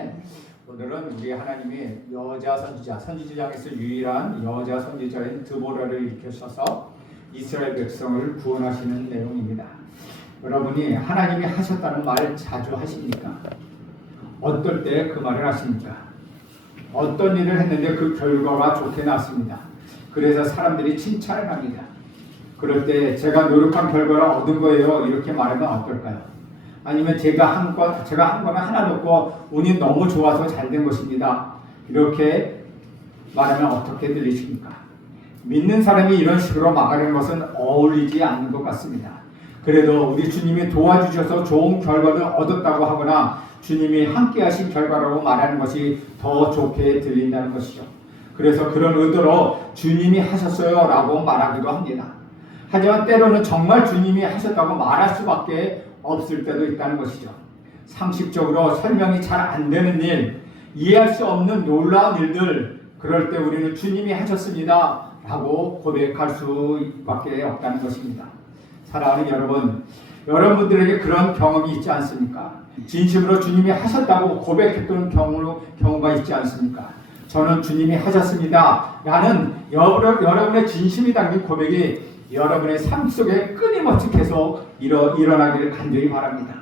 아멘. 오늘은 우리 하나님이 여자 선지자에서 유일한 여자 선지자인 드보라를 일으켜셔서 이스라엘 백성을 구원하시는 내용입니다. 여러분이 하나님이 하셨다는 말 자주 하십니까? 어떨 때 그 말을 하십니까? 어떤 일을 했는데 그 결과가 좋게 났습니다. 그래서 사람들이 칭찬을 합니다. 그럴 때 제가 노력한 결과를 얻은 거예요, 이렇게 말하면 어떨까요? 아니면 제가 한 거는 하나도 없고 운이 너무 좋아서 잘 된 것입니다, 이렇게 말하면 어떻게 들리십니까? 믿는 사람이 이런 식으로 말하는 것은 어울리지 않는 것 같습니다. 그래도 우리 주님이 도와주셔서 좋은 결과를 얻었다고 하거나 주님이 함께 하신 결과라고 말하는 것이 더 좋게 들린다는 것이죠. 그래서 그런 의도로 주님이 하셨어요 라고 말하기도 합니다. 하지만 때로는 정말 주님이 하셨다고 말할 수밖에 없을 때도 있다는 것이죠. 상식적으로 설명이 잘 안 되는 일, 이해할 수 없는 놀라운 일들, 그럴 때 우리는 주님이 하셨습니다 라고 고백할 수밖에 없다는 것입니다. 사랑하는 여러분, 여러분들에게 그런 경험이 있지 않습니까? 진심으로 주님이 하셨다고 고백했던 경우가 있지 않습니까? 저는 주님이 하셨습니다 라는 여러분의 진심이 담긴 고백이 여러분의 삶 속에 끊임없이 계속 일어나기를 간절히 바랍니다.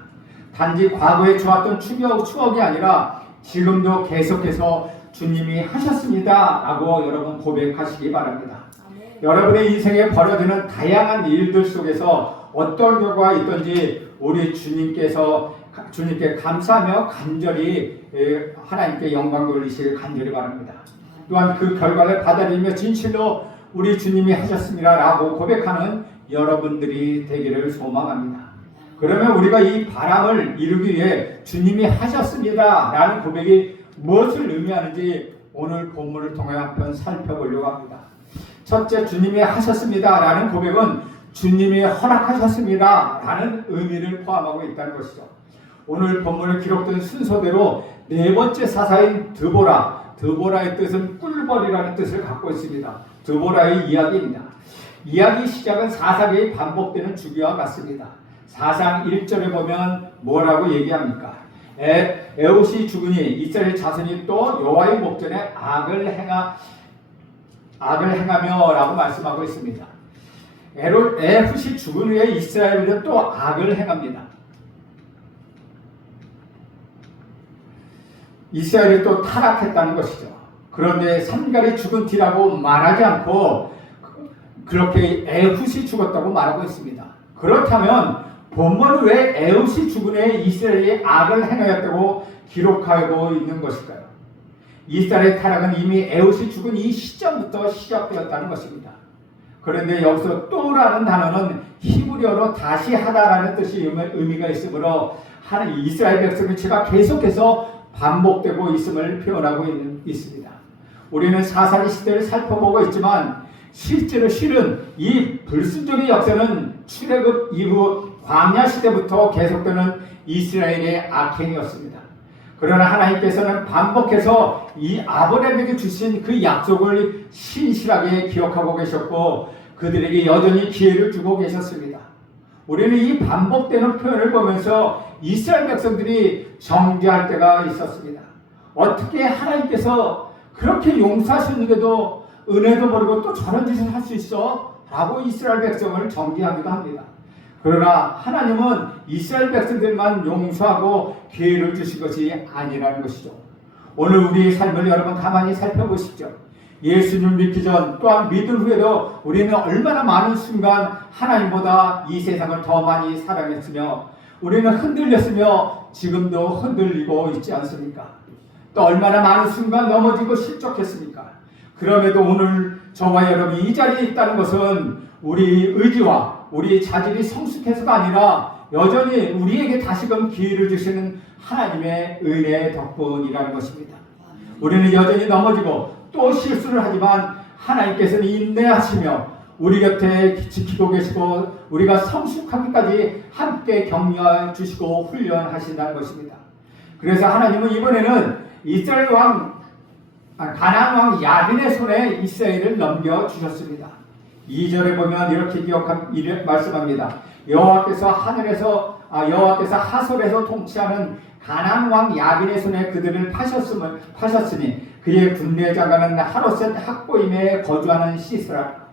단지 과거에 좋았던 추억이 아니라 지금도 계속해서 주님이 하셨습니다 라고 여러분 고백하시기 바랍니다. 여러분의 인생에 벌어지는 다양한 일들 속에서 어떤 결과가 있든지 우리 주님께 감사하며 간절히 하나님께 영광 돌리시길 간절히 바랍니다. 또한 그 결과를 받아들이며 진실로 우리 주님이 하셨습니다 라고 고백하는 여러분들이 되기를 소망합니다. 그러면 우리가 이 바람을 이루기 위해 주님이 하셨습니다 라는 고백이 무엇을 의미하는지 오늘 본문을 통해 한편 살펴보려고 합니다. 첫째, 주님이 하셨습니다 라는 고백은 주님이 허락하셨습니다 라는 의미를 포함하고 있다는 것이죠. 오늘 본문에 기록된 순서대로 네 번째 사사인 드보라의 뜻은 꿀벌이라는 뜻을 갖고 있습니다. 드보라의 이야기입니다. 이야기 시작은 사사기에 반복되는 주기와 같습니다. 사상 1절에 보면 뭐라고 얘기합니까? 에훗이 죽으니 이스라엘 자손이 또 여호와의 목전에 악을 행하며 라고 말씀하고 있습니다. 에훗이 죽은 후에 이스라엘은 또 악을 행합니다. 이스라엘이 또 타락했다는 것이죠. 그런데 삼갈이 죽은 뒤라고 말하지 않고 그렇게 에훗이 죽었다고 말하고 있습니다. 그렇다면 본문은 왜 에훗이 죽은 후에 이스라엘이 악을 행하였다고 기록하고 있는 것일까요? 이스라엘의 타락은 이미 에훗이 죽은 이 시점부터 시작되었다는 것입니다. 그런데 여기서 또라는 단어는 히브리어로 다시 하다라는 뜻이 의미가 있으므로 이스라엘 백성의 죄가 계속해서 반복되고 있음을 표현하고 있습니다. 우리는 사사기 시대를 살펴보고 있지만 실제로 실은 이 불순종의 역사는 출애굽 이후 광야 시대부터 계속되는 이스라엘의 악행이었습니다. 그러나 하나님께서는 반복해서 이 아브라함에게 주신 그 약속을 신실하게 기억하고 계셨고 그들에게 여전히 기회를 주고 계셨습니다. 우리는 이 반복되는 표현을 보면서 이스라엘 백성들이 정죄할 때가 있었습니다. 어떻게 하나님께서 그렇게 용서하셨는데도 은혜도 모르고 또 저런 짓을 할 수 있어? 라고 이스라엘 백성을 정죄하기도 합니다. 그러나 하나님은 이스라엘 백성들만 용서하고 기회를 주신 것이 아니라는 것이죠. 오늘 우리의 삶을 여러분 가만히 살펴보십시오. 예수님을 믿기 전 또한 믿은 후에도 우리는 얼마나 많은 순간 하나님보다 이 세상을 더 많이 사랑했으며 우리는 흔들렸으며 지금도 흔들리고 있지 않습니까? 또 얼마나 많은 순간 넘어지고 실족했습니까? 그럼에도 오늘 저와 여러분이 이 자리에 있다는 것은 우리 의지와 우리 자질이 성숙해서가 아니라 여전히 우리에게 다시금 기회를 주시는 하나님의 은혜의 덕분이라는 것입니다. 우리는 여전히 넘어지고 또 실수를 하지만 하나님께서는 인내하시며 우리 곁에 지키고 계시고 우리가 성숙하기까지 함께 격려해 주시고 훈련하신다는 것입니다. 그래서 하나님은 이번에는 이스라엘 가나안 왕 야빈의 손에 이스라엘을 넘겨주셨습니다. 2절에 보면 이렇게 말씀합니다. 여호와께서 하솔에서 통치하는 가나안 왕 야빈의 손에 그들을 파셨으니 그의 군대 장관은 하롯셋 학고임에 거주하는 시스라.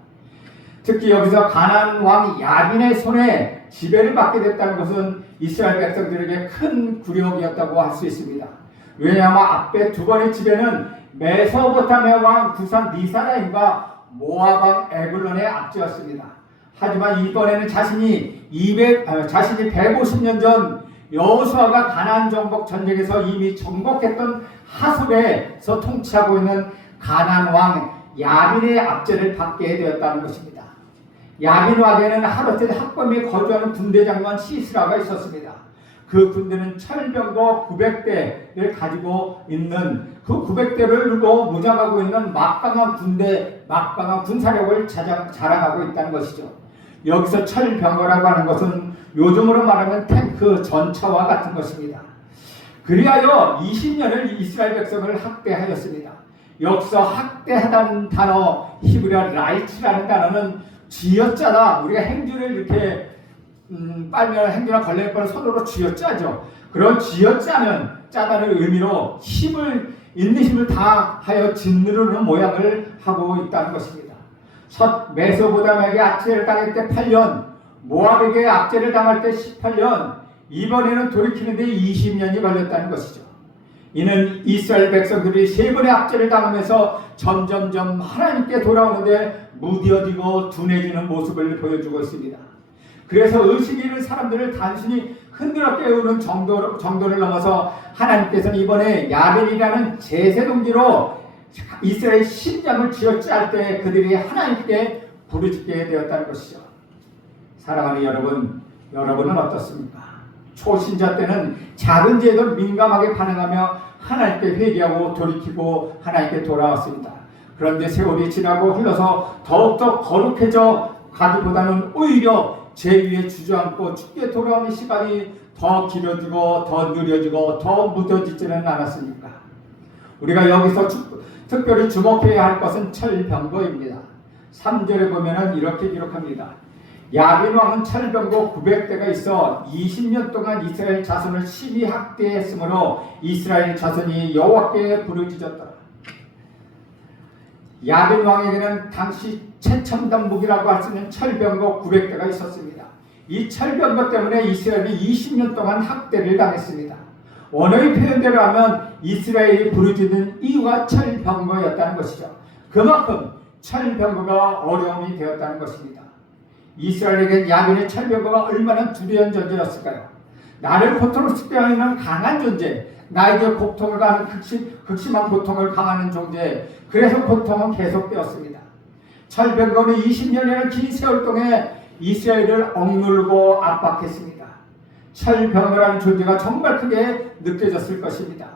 특히 여기서 가나안 왕 야빈의 손에 지배를 받게 됐다는 것은 이스라엘 백성들에게 큰 굴욕이었다고 할 수 있습니다. 왜냐하면 앞에 두 번의 지배는 메소포타미아 왕 구산 니사라임과 모압 왕 에글론의 압제였습니다. 하지만 이번에는 자신이 150년 전 여호수아가 가나안 정복 전쟁에서 이미 정복했던 하솔에서 통치하고 있는 가나안 왕 야빈의 압제를 받게 되었다는 것입니다. 야빈 왕에는 하롯셋 학범에 거주하는 군대 장관 시스라가 있었습니다. 그 군대는 철병거 900대를 가지고 있는 그 900대를 두고 무장하고 있는 막강한 군사력을 자랑하고 있다는 것이죠. 여기서 철병거라고 하는 것은 요즘으로 말하면 탱크 전차와 같은 것입니다. 그리하여 20년을 이스라엘 백성을 학대하였습니다. 여기서 학대하다는 단어 히브리어 라이츠라는 단어는 쥐어짜다. 우리가 행주를 이렇게 빨면 행주나 걸레를 손으로 쥐어짜죠. 그런 짜다는 의미로 있는 힘을 다하여 짓누르는 모양을 하고 있다는 것입니다. 첫 메소포타미아에게 압제를 당할 때 8년, 모압에게 압제를 당할 때 18년, 이번에는 돌이키는데 20년이 걸렸다는 것이죠. 이는 이스라엘 백성들이 세 번의 압제를 당하면서 점점점 하나님께 돌아오는데 무뎌지고 둔해지는 모습을 보여주고 있습니다. 그래서 의식 잃은 사람들을 단순히 흔들어 깨우는 정도를 넘어서 하나님께서는 이번에 야벤이라는 제세동기로 이스라엘 심장을 쥐어짤 때 그들이 하나님께 부르짖게 되었다는 것이죠. 사랑하는 여러분은 어떻습니까? 초신자 때는 작은 죄에도 민감하게 반응하며 하나님께 회개하고 돌이키고 하나님께 돌아왔습니다. 그런데 세월이 지나고 흘러서 더욱더 거룩해져 가기보다는 오히려 죄 위에 주저앉고 죽게 돌아오는 시간이 더 길어지고 더 느려지고 더 무뎌지지는 않았습니까? 우리가 여기서 특별히 주목해야 할 것은 철병거입니다. 3절에 보면은 이렇게 기록합니다. 야빈 왕은 철병거 900대가 있어 20년 동안 이스라엘 자손을 심히 학대했으므로 이스라엘 자손이 여호와께 부르짖었더라. 야빈 왕에게는 당시 최첨단 무기라고 할 수 있는 철병거 900대가 있었습니다. 이 철병거 때문에 이스라엘이 20년 동안 학대를 당했습니다. 원어의 표현대로 하면 이스라엘이 부르짖는 이유가 철병거였다는 것이죠. 그만큼 철병거가 어려움이 되었다는 것입니다. 이스라엘에게 야빈의 철병거가 얼마나 두려운 존재였을까요? 나를 고통을 숙대하는 강한 존재, 나에게 고통을 가하는 극심한 고통을 강하는 존재, 그래서 고통은 계속되었습니다. 철병거는 20년이라는 긴 세월 동안 이스라엘을 억누르고 압박했습니다. 철병거라는 존재가 정말 크게 느껴졌을 것입니다.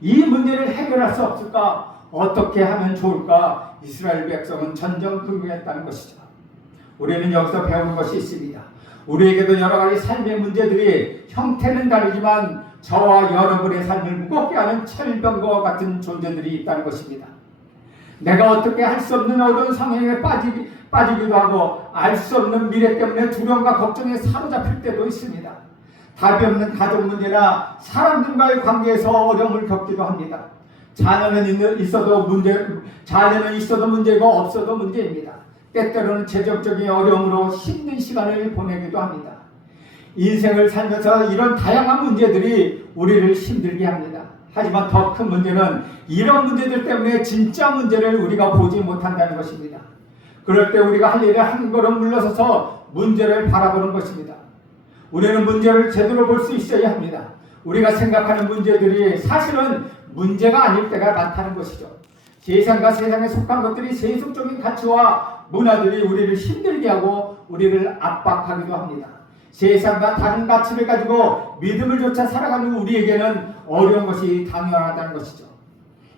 이 문제를 해결할 수 없을까? 어떻게 하면 좋을까? 이스라엘 백성은 전전긍긍했다는 것이죠. 우리는 여기서 배우는 것이 있습니다. 우리에게도 여러 가지 삶의 문제들이 형태는 다르지만 저와 여러분의 삶을 무겁게 하는 철병거와 같은 존재들이 있다는 것입니다. 내가 어떻게 할 수 없는 어려운 상황에 빠지기도 하고 알 수 없는 미래 때문에 두려움과 걱정에 사로잡힐 때도 있습니다. 답이 없는 가족 문제나 사람들과의 관계에서 어려움을 겪기도 합니다. 자녀는 있어도 문제고 없어도 문제입니다. 때때로는 재정적인 어려움으로 힘든 시간을 보내기도 합니다. 인생을 살면서 이런 다양한 문제들이 우리를 힘들게 합니다. 하지만 더 큰 문제는 이런 문제들 때문에 진짜 문제를 우리가 보지 못한다는 것입니다. 그럴 때 우리가 할 일에 한 걸음 물러서서 문제를 바라보는 것입니다. 우리는 문제를 제대로 볼 수 있어야 합니다. 우리가 생각하는 문제들이 사실은 문제가 아닐 때가 많다는 것이죠. 세상과 세상에 속한 것들이 세속적인 가치와 문화들이 우리를 힘들게 하고 우리를 압박하기도 합니다. 세상과 다른 가치를 가지고 믿음을 조차 살아가는 우리에게는 어려운 것이 당연하다는 것이죠.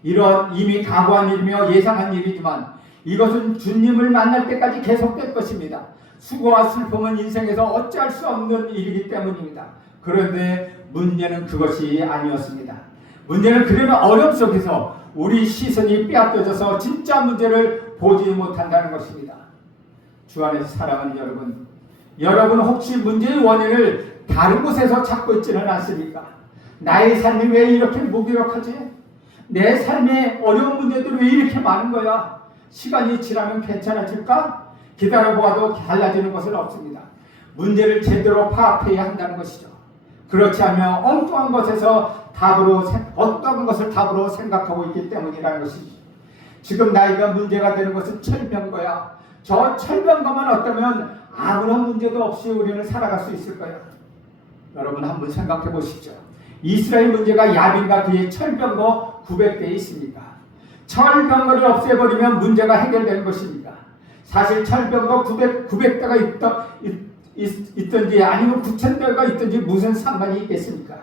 이런 이미 각오한 일이며 예상한 일이지만 이것은 주님을 만날 때까지 계속될 것입니다. 수고와 슬픔은 인생에서 어찌할 수 없는 일이기 때문입니다. 그런데 문제는 그것이 아니었습니다. 문제는 그런 어려움 속에서 우리 시선이 빼앗겨져서 진짜 문제를 보지 못한다는 것입니다. 주 안에서 사랑하는 여러분 혹시 문제의 원인을 다른 곳에서 찾고 있지는 않습니까? 나의 삶이 왜 이렇게 무기력하지? 내 삶의 어려운 문제들이 왜 이렇게 많은 거야? 시간이 지나면 괜찮아질까? 기다려보아도 달라지는 것은 없습니다. 문제를 제대로 파악해야 한다는 것이죠. 그렇지 않으면 엉뚱한 것에서 어떤 것을 답으로 생각하고 있기 때문이라는 것이죠. 지금 나이가 문제가 되는 것은 철병거야. 저 철병거만 없다면 아무런 문제도 없이 우리는 살아갈 수 있을 거야. 여러분 한번 생각해 보십시오. 이스라엘 문제가 야빈과 그의 철병거 900대에 있습니까? 철병거를 없애버리면 문제가 해결되는 것입니까? 사실 철병거 900대가 있든지 아니면 9,000대가 있든지 무슨 상관이 있겠습니까?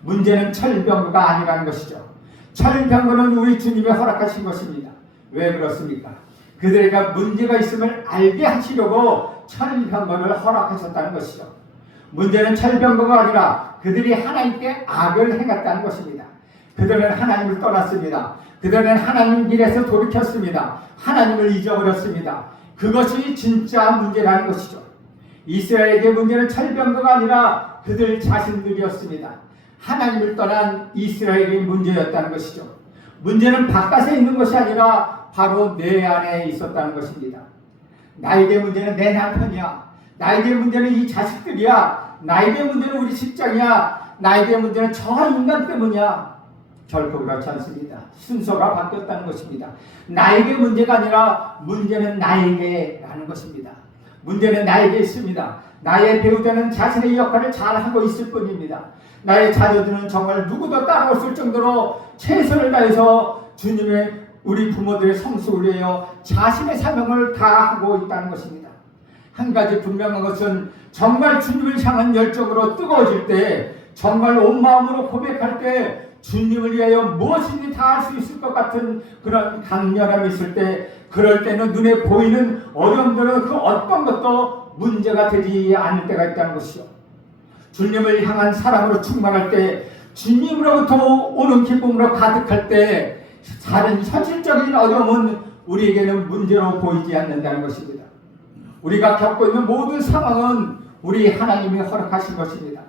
문제는 철병거가 아니라는 것이죠. 철병거는 우리 주님이 허락하신 것입니다. 왜 그렇습니까? 그들에게 문제가 있음을 알게 하시려고 철병거를 허락하셨다는 것이죠. 문제는 철병거가 아니라 그들이 하나님께 악을 행했다는 것입니다. 그들은 하나님을 떠났습니다. 그들은 하나님 길에서 돌이켰습니다. 하나님을 잊어버렸습니다. 그것이 진짜 문제라는 것이죠. 이스라엘에게 문제는 철병거가 아니라 그들 자신들이었습니다. 하나님을 떠난 이스라엘이 문제였다는 것이죠. 문제는 바깥에 있는 것이 아니라 바로 내 안에 있었다는 것입니다. 나에게 문제는 내 남편이야. 나에게 문제는 이 자식들이야. 나에게 문제는 우리 직장이야. 나에게 문제는 저 인간 때문이야. 결코 그렇지 않습니다. 순서가 바뀌었다는 것입니다. 나에게 문제가 아니라 문제는 나에게라는 것입니다. 문제는 나에게 있습니다. 나의 배우자는 자신의 역할을 잘하고 있을 뿐입니다. 나의 자녀들은 정말 누구도 따라올 정도로 최선을 다해서 주님의 우리 부모들의 성숙을 위하여 자신의 사명을 다하고 있다는 것입니다. 한 가지 분명한 것은 정말 주님을 향한 열정으로 뜨거워질 때, 정말 온 마음으로 고백할 때 주님을 위하여 무엇이든지 다 할 수 있을 것 같은 그런 강렬함이 있을 때, 그럴 때는 눈에 보이는 어려움들은 그 어떤 것도 문제가 되지 않을 때가 있다는 것이요. 주님을 향한 사랑으로 충만할 때, 주님으로부터 오는 기쁨으로 가득할 때, 다른 현실적인 어려움은 우리에게는 문제로 보이지 않는다는 것입니다. 우리가 겪고 있는 모든 상황은 우리 하나님이 허락하신 것입니다.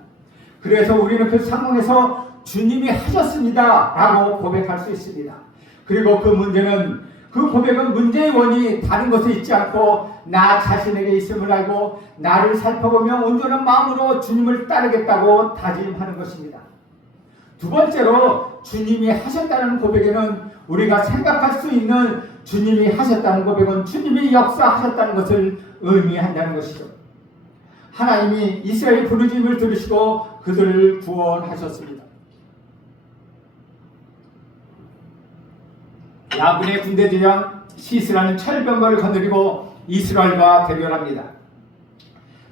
그래서 우리는 그 상황에서 주님이 하셨습니다 라고 고백할 수 있습니다. 그리고 그 고백은 문제의 원인이 다른 것에 있지 않고 나 자신에게 있음을 알고 나를 살펴보며 온전한 마음으로 주님을 따르겠다고 다짐하는 것입니다. 두 번째로 주님이 하셨다는 고백에는 우리가 생각할 수 있는 주님이 하셨다는 고백은 주님이 역사하셨다는 것을 의미한다는 것이죠. 하나님이 이스라엘 부르짖음을 들으시고 그들을 구원하셨습니다. 야군의 군대 대장 시스라는 철병거를 거느리고 이스라엘과 대결합니다.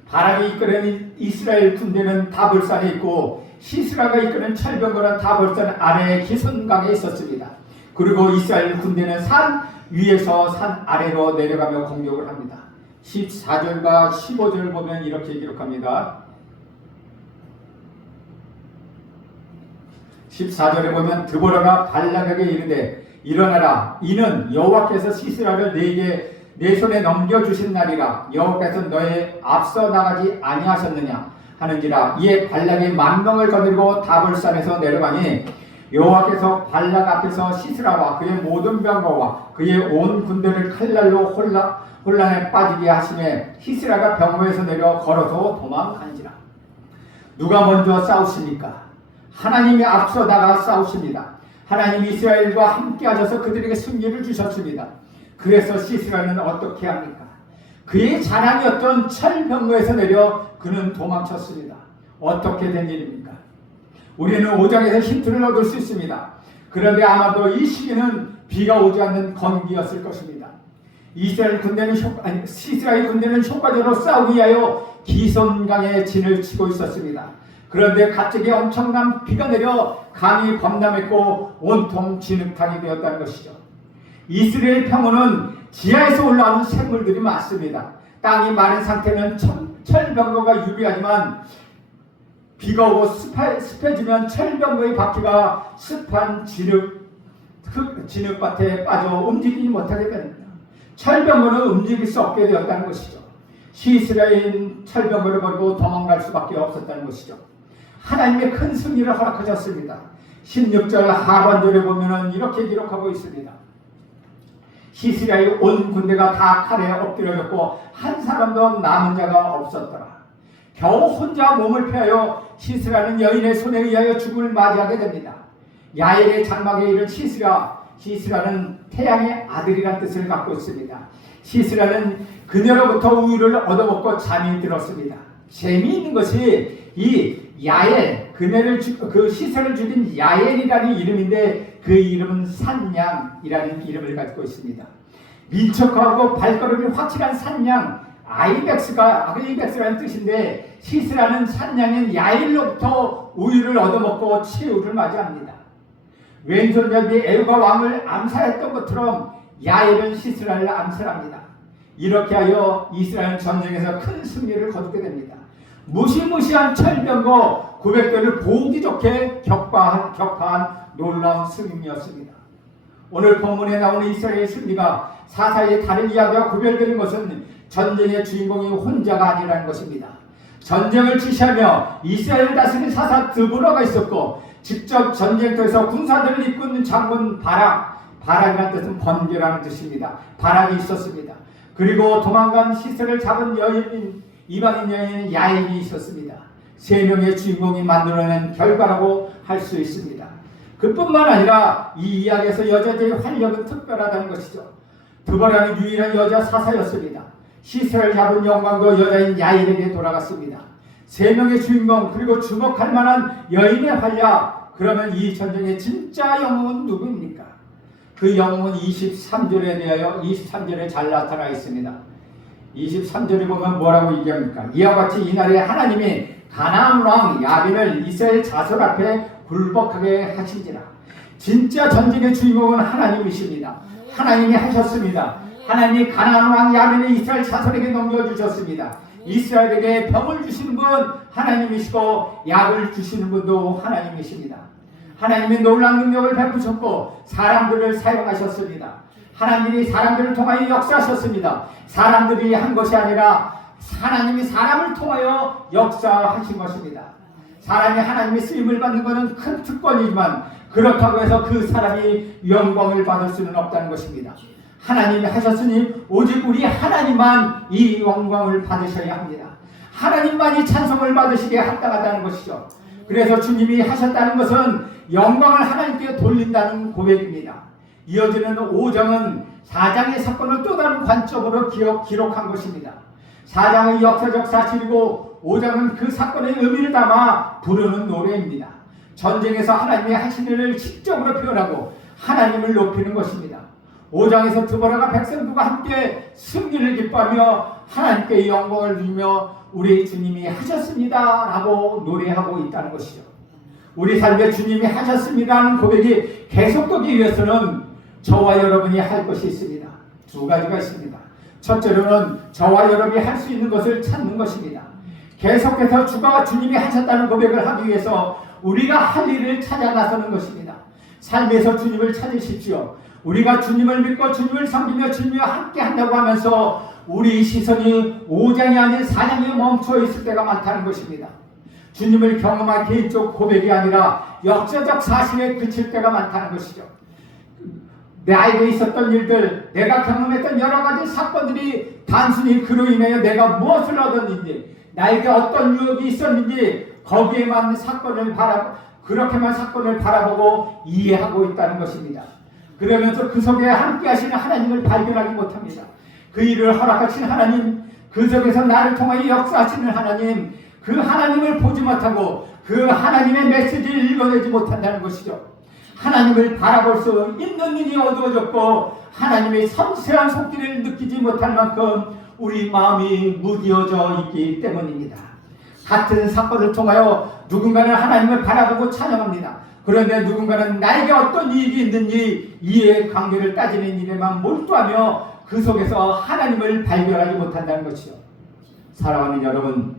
바락이 이끄는 이스라엘 군대는 다볼산에 있고 시스라가 이끄는 철병거는 다볼산 아래의 기손강에 있었습니다. 그리고 이스라엘 군대는 산 위에서 산 아래로 내려가며 공격을 합니다. 14절과 15절을 보면 이렇게 기록합니다. 14절에 보면 드보라가 발락에게 이르되 일어나라. 이는 여호와께서 시스라를 내 손에 넘겨주신 날이라. 여호와께서 너의 앞서 나가지 아니하셨느냐 하는지라. 이에 발락이 10,000명을 거느리고 다볼산에서 내려가니 여호와께서 발락 앞에서 시스라와 그의 모든 병거와 그의 온 군대를 칼날로 혼란에 빠지게 하심에 시스라가 병거에서 내려 걸어서 도망간지라. 누가 먼저 싸우십니까? 하나님이 앞서 나가 싸우십니다. 하나님이 이스라엘과 함께 하셔서 그들에게 승리를 주셨습니다. 그래서 시스라는 어떻게 합니까? 그의 자랑이었던 철병거에서 내려 그는 도망쳤습니다. 어떻게 된 일입니까? 우리는 5장에서 힌트를 얻을 수 있습니다. 그런데 아마도 이 시기는 비가 오지 않는 건기였을 것입니다. 시스라엘 군대는 효과적으로 싸우기 위하여 기손강에 진을 치고 있었습니다. 그런데 갑자기 엄청난 비가 내려 강이 범람했고 온통 진흙탕이 되었다는 것이죠. 이스라엘 평원은 지하에서 올라오는 샘물들이 많습니다. 땅이 마른 상태는 철병거가 유리하지만 비가 오고 습해지면 철병거의 바퀴가 습한 진흙밭에 빠져 움직이지 못하게 됩니다. 철병거는 움직일 수 없게 되었다는 것이죠. 시스라인 철병거를 버리고 도망갈 수밖에 없었다는 것이죠. 하나님의 큰 승리를 허락하셨습니다. 16절 하반절에 보면은 이렇게 기록하고 있습니다. 시스라의 온 군대가 다 칼에 엎드려졌고 한 사람도 남은 자가 없었더라. 겨우 혼자 몸을 패하여 시스라는 여인의 손에 의하여 죽음을 맞이하게 됩니다. 야엘의 장막에 이른 시스라는 태양의 아들이란 뜻을 갖고 있습니다. 시스라는 그녀로부터 우유를 얻어먹고 잠이 들었습니다. 재미있는 것이 이 야엘, 그 시스라를 죽인 야엘이라는 이름인데 그 이름은 산양이라는 이름을 갖고 있습니다. 민첩하고 발걸음이 확실한 산양, 아이벡스라는 뜻인데 시스라는 산양인 야엘로부터 우유를 얻어먹고 최후를 맞이합니다. 왼손잡이 에우가 왕을 암살했던 것처럼 야엘은 시스라를 암살합니다. 이렇게 하여 이스라엘 전쟁에서 큰 승리를 거두게 됩니다. 무시무시한 철병거 900대를 보기 좋게 격파한 놀라운 승리였습니다. 오늘 본문에 나오는 이스라엘의 승리가 사사의 다른 이야기와 구별되는 것은 전쟁의 주인공이 혼자가 아니라는 것입니다. 전쟁을 지시하며 이스라엘을 다스린 사사 드보라가 있었고 직접 전쟁터에서 군사들을 이끄는 장군 바락이라는 뜻은 번개라는 뜻입니다. 바락이 있었습니다. 그리고 도망간 시세를 잡은 이방인 여인인 야엘이 있었습니다. 세 명의 주인공이 만들어낸 결과라고 할 수 있습니다. 그뿐만 아니라 이 이야기에서 여자들의 활력은 특별하다는 것이죠. 드보라는 유일한 여자 사사였습니다. 시세를 잡은 영광도 여자인 야엘에게 돌아갔습니다. 세 명의 주인공 그리고 주목할 만한 여인의 활약, 그러면 이 전쟁의 진짜 영웅은 누구입니까? 그 영웅은 23절에 잘 나타나 있습니다. 23절에 보면 뭐라고 얘기합니까? 이와 같이 이날에 하나님이 가나안 왕 야빈을 이스라엘 자손 앞에 굴복하게 하신지라. 진짜 전쟁의 주인공은 하나님이십니다. 하나님이 하셨습니다. 하나님이 가나안 왕 야빈을 이스라엘 자손에게 넘겨주셨습니다. 이스라엘에게 병을 주시는 분 하나님이시고 약을 주시는 분도 하나님이십니다. 하나님이 놀라운 능력을 베푸셨고 사람들을 사용하셨습니다. 하나님이 사람들을 통하여 역사하셨습니다. 사람들이 한 것이 아니라 하나님이 사람을 통하여 역사하신 것입니다. 사람이 하나님의 쓰임을 받는 것은 큰 특권이지만 그렇다고 해서 그 사람이 영광을 받을 수는 없다는 것입니다. 하나님이 하셨으니 오직 우리 하나님만 이 영광을 받으셔야 합니다. 하나님만이 찬송을 받으시게 합당하다는 것이죠. 그래서 주님이 하셨다는 것은 영광을 하나님께 돌린다는 고백입니다. 이어지는 5장은 4장의 사건을 또 다른 관점으로 기록한 것입니다. 4장은 역사적 사실이고 5장은 그 사건의 의미를 담아 부르는 노래입니다. 전쟁에서 하나님이 하신 일을 시적으로 표현하고 하나님을 높이는 것입니다. 5장에서 드보라가 백성들과 함께 승리를 기뻐하며 하나님께 영광을 누리며 우리 주님이 하셨습니다 라고 노래하고 있다는 것이죠. 우리 삶에 주님이 하셨습니다라는 고백이 계속되기 위해서는 저와 여러분이 할 것이 있습니다. 두 가지가 있습니다. 첫째로는 저와 여러분이 할 수 있는 것을 찾는 것입니다. 계속해서 주님이 하셨다는 고백을 하기 위해서 우리가 할 일을 찾아 나서는 것입니다. 삶에서 주님을 찾으십시오. 우리가 주님을 믿고 주님을 섬기며 주님과 함께 한다고 하면서 우리 시선이 5장이 아닌 4장에 멈춰 있을 때가 많다는 것입니다. 주님을 경험한 개인적 고백이 아니라 역사적 사실에 그칠 때가 많다는 것이죠. 나에게 있었던 일들, 내가 경험했던 여러 가지 사건들이 단순히 그로 인하여 내가 무엇을 얻었는지, 나에게 어떤 유혹이 있었는지 거기에만 그렇게만 사건을 바라보고 이해하고 있다는 것입니다. 그러면서 그 속에 함께 하시는 하나님을 발견하지 못합니다. 그 일을 허락하신 하나님, 그 속에서 나를 통하여 역사하시는 하나님, 그 하나님을 보지 못하고 그 하나님의 메시지를 읽어내지 못한다는 것이죠. 하나님을 바라볼 수 있는 눈이 어두워졌고 하나님의 섬세한 손길을 느끼지 못할 만큼 우리 마음이 무디어져 있기 때문입니다. 같은 사건을 통하여 누군가는 하나님을 바라보고 찬양합니다. 그런데 누군가는 나에게 어떤 이익이 있는지 이해의 관계를 따지는 일에만 몰두하며 그 속에서 하나님을 발견하지 못한다는 것이죠. 사랑하는 여러분,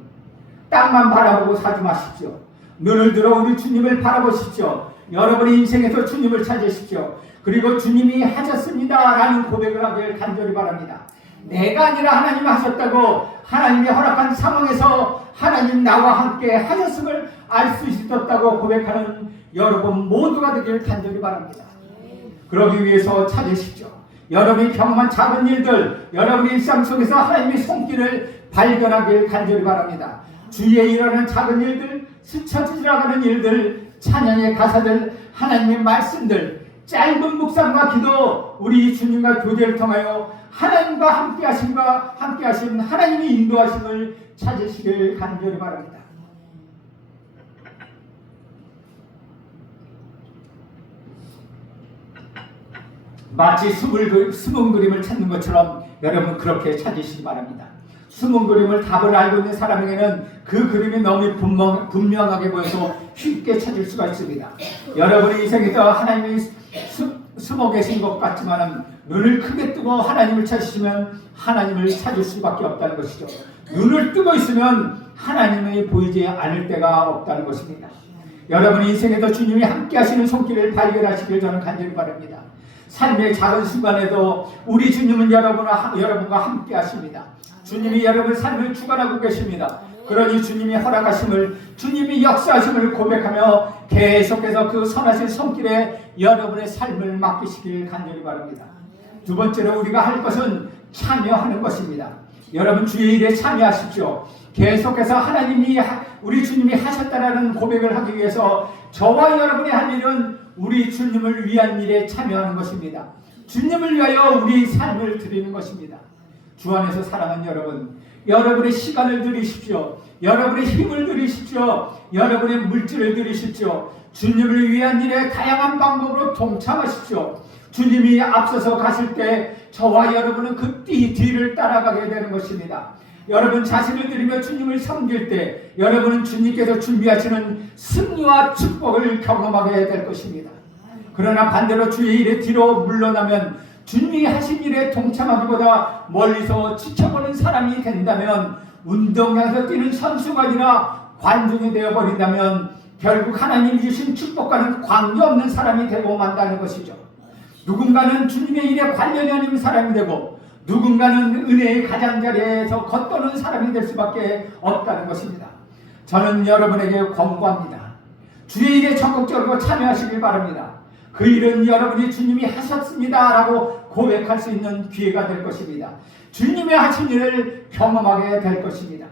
땅만 바라보고 사지 마십시오. 눈을 들어 우리 주님을 바라보십시오. 여러분의 인생에서 주님을 찾으십시오. 그리고 주님이 하셨습니다 라는 고백을 하길 간절히 바랍니다. 내가 아니라 하나님이 하셨다고 하나님이 허락한 상황에서 하나님 나와 함께 하셨음을 알 수 있었다고 고백하는 여러분 모두가 되길 간절히 바랍니다. 그러기 위해서 찾으십시오. 여러분이 경험한 작은 일들, 여러분의 일상 속에서 하나님의 손길을 발견하길 간절히 바랍니다. 주위에 일어나는 작은 일들, 스쳐 지나가는 일들, 찬양의 가사들, 하나님의 말씀들, 짧은 묵상과 기도, 우리 주님과 교제를 통하여 하나님과 함께하신 하나님의 인도하심을 찾으시길 간절히 바랍니다. 마치 숨은 그림을 찾는 것처럼 여러분 그렇게 찾으시기 바랍니다. 숨은 그림을 답을 알고 있는 사람에게는 그 그림이 너무 분명하게 보여서 쉽게 찾을 수가 있습니다. 여러분의 인생에서 하나님이 숨어 계신 것 같지만 눈을 크게 뜨고 하나님을 찾으시면 하나님을 찾을 수밖에 없다는 것이죠. 눈을 뜨고 있으면 하나님이 보이지 않을 때가 없다는 것입니다. 여러분의 인생에서 주님이 함께 하시는 손길을 발견하시길 저는 간절히 바랍니다. 삶의 작은 순간에도 우리 주님은 여러분과 함께 하십니다. 주님이 여러분의 삶을 주관하고 계십니다. 그러니 주님이 허락하심을, 주님이 역사하심을 고백하며 계속해서 그 선하신 손길에 여러분의 삶을 맡기시길 간절히 바랍니다. 두 번째로 우리가 할 것은 참여하는 것입니다. 여러분 주의 일에 참여하십시오. 계속해서 하나님이 우리 주님이 하셨다라는 고백을 하기 위해서 저와 여러분이 할 일은 우리 주님을 위한 일에 참여하는 것입니다. 주님을 위하여 우리 삶을 드리는 것입니다. 주 안에서 사랑하는 여러분, 여러분의 시간을 드리십시오. 여러분의 힘을 드리십시오. 여러분의 물질을 드리십시오. 주님을 위한 일에 다양한 방법으로 동참하십시오. 주님이 앞서서 가실 때 저와 여러분은 그 뒤를 따라가게 되는 것입니다. 여러분 자신을 드리며 주님을 섬길 때 여러분은 주님께서 준비하시는 승리와 축복을 경험하게 될 것입니다. 그러나 반대로 주의 일에 뒤로 물러나면 주님이 하신 일에 동참하기보다 멀리서 지켜보는 사람이 된다면, 운동장에서 뛰는 선수가 아니라 관중이 되어버린다면 결국 하나님이 주신 축복과는 관계없는 사람이 되고 만다는 것이죠. 누군가는 주님의 일에 관련이 아닌 사람이 되고 누군가는 은혜의 가장자리에서 겉도는 사람이 될 수밖에 없다는 것입니다. 저는 여러분에게 권고합니다. 주의 일에 적극적으로 참여하시길 바랍니다. 그 일은 여러분이 주님이 하셨습니다 라고 고백할 수 있는 기회가 될 것입니다. 주님이 하신 일을 경험하게 될 것입니다.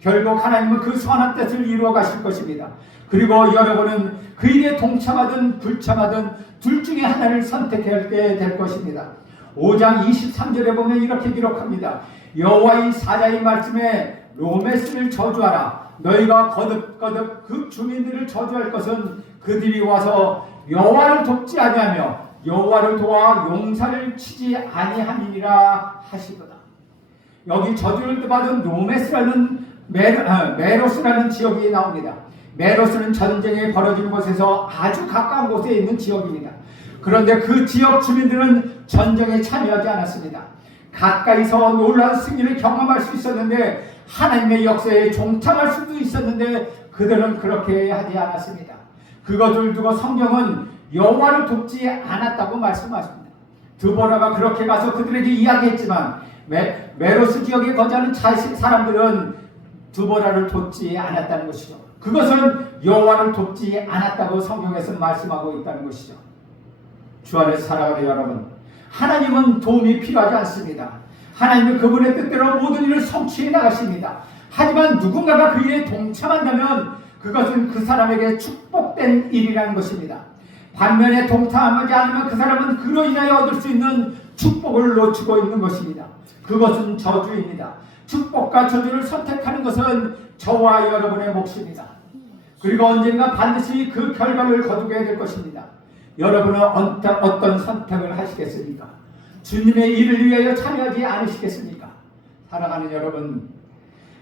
결국 하나님은 그 선한 뜻을 이루어 가실 것입니다. 그리고 여러분은 그 일에 동참하든 불참하든 둘 중에 하나를 선택해야 될 것입니다. 5장 23절에 보면 이렇게 기록합니다. 여호와의 사자의 말씀에 로메스를 저주하라. 너희가 거듭거듭 그 주민들을 저주할 것은 그들이 와서 여호와를 돕지 아니하며 여호와를 도와 용사를 치지 아니함이니라 하시도다. 여기 저주를 받은 로메스라는 메로스라는 지역이 나옵니다. 메로스는 전쟁이 벌어지는 곳에서 아주 가까운 곳에 있는 지역입니다. 그런데 그 지역 주민들은 전쟁에 참여하지 않았습니다. 가까이서 놀라운 승리를 경험할 수 있었는데, 하나님의 역사에 동참할 수도 있었는데 그들은 그렇게 하지 않았습니다. 그것을 두고 성경은 여호와를 돕지 않았다고 말씀하십니다. 드보라가 그렇게 가서 그들에게 이야기했지만 메로스 지역에 거주하는 사람들은 드보라를 돕지 않았다는 것이죠. 그것은 여호와를 돕지 않았다고 성경에서 말씀하고 있다는 것이죠. 주 안에서 살아가는 여러분, 하나님은 도움이 필요하지 않습니다. 하나님은 그분의 뜻대로 모든 일을 성취해 나가십니다. 하지만 누군가가 그 일에 동참한다면 그것은 그 사람에게 축복된 일이라는 것입니다. 반면에 동참하지 않으면 그 사람은 그로 인하여 얻을 수 있는 축복을 놓치고 있는 것입니다. 그것은 저주입니다. 축복과 저주를 선택하는 것은 저와 여러분의 몫입니다. 그리고 언젠가 반드시 그 결과를 거두게 될 것입니다. 여러분은 어떤 선택을 하시겠습니까? 주님의 일을 위하여 참여하지 않으시겠습니까? 사랑하는 여러분,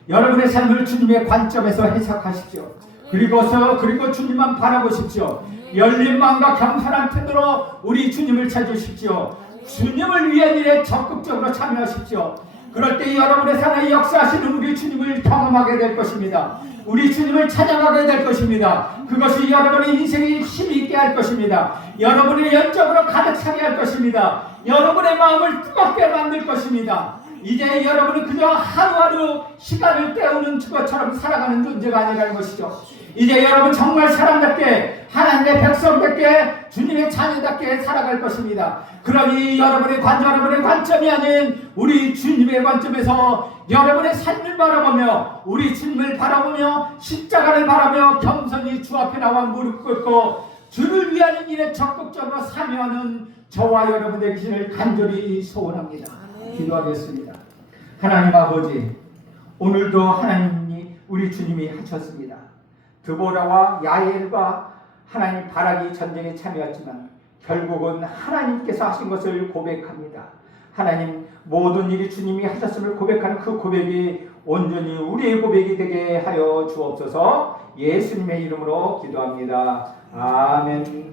여러분의 삶을 주님의 관점에서 해석하십시오. 그리고 주님만 바라보십시오. 열린 마음과 겸손한 태도로 우리 주님을 찾으십시오. 주님을 위한 일에 적극적으로 참여하십시오. 그럴 때 여러분의 삶에 역사하시는 우리 주님을 경험하게 될 것입니다. 우리 주님을 찾아가게 될 것입니다. 그것이 여러분의 인생에 힘이 있게 할 것입니다. 여러분의 열정으로 가득 차게 할 것입니다. 여러분의 마음을 뜨겁게 만들 것입니다. 이제 여러분은 그저 하루하루 시간을 때우는 것처럼 살아가는 존재가 아니라는 것이죠. 이제 여러분 정말 사람답게 하나님의 백성답게 주님의 자녀답게 살아갈 것입니다. 그러니 여러분의 관점이 아닌 우리 주님의 관점에서 여러분의 삶을 바라보며 우리 주님을 바라보며 십자가를 바라며 겸손히 주 앞에 나와 무릎 꿇고 주를 위하는 일에 적극적으로 참여하는 저와 여러분 되기를 간절히 소원합니다. 기도하겠습니다. 하나님 아버지, 오늘도 하나님이 우리 주님이 하셨습니다. 드보라와 야엘과 하나님 바라기 전쟁에 참여했지만 결국은 하나님께서 하신 것을 고백합니다. 하나님, 모든 일이 주님이 하셨음을 고백하는 그 고백이 온전히 우리의 고백이 되게 하여 주옵소서. 예수님의 이름으로 기도합니다. 아멘.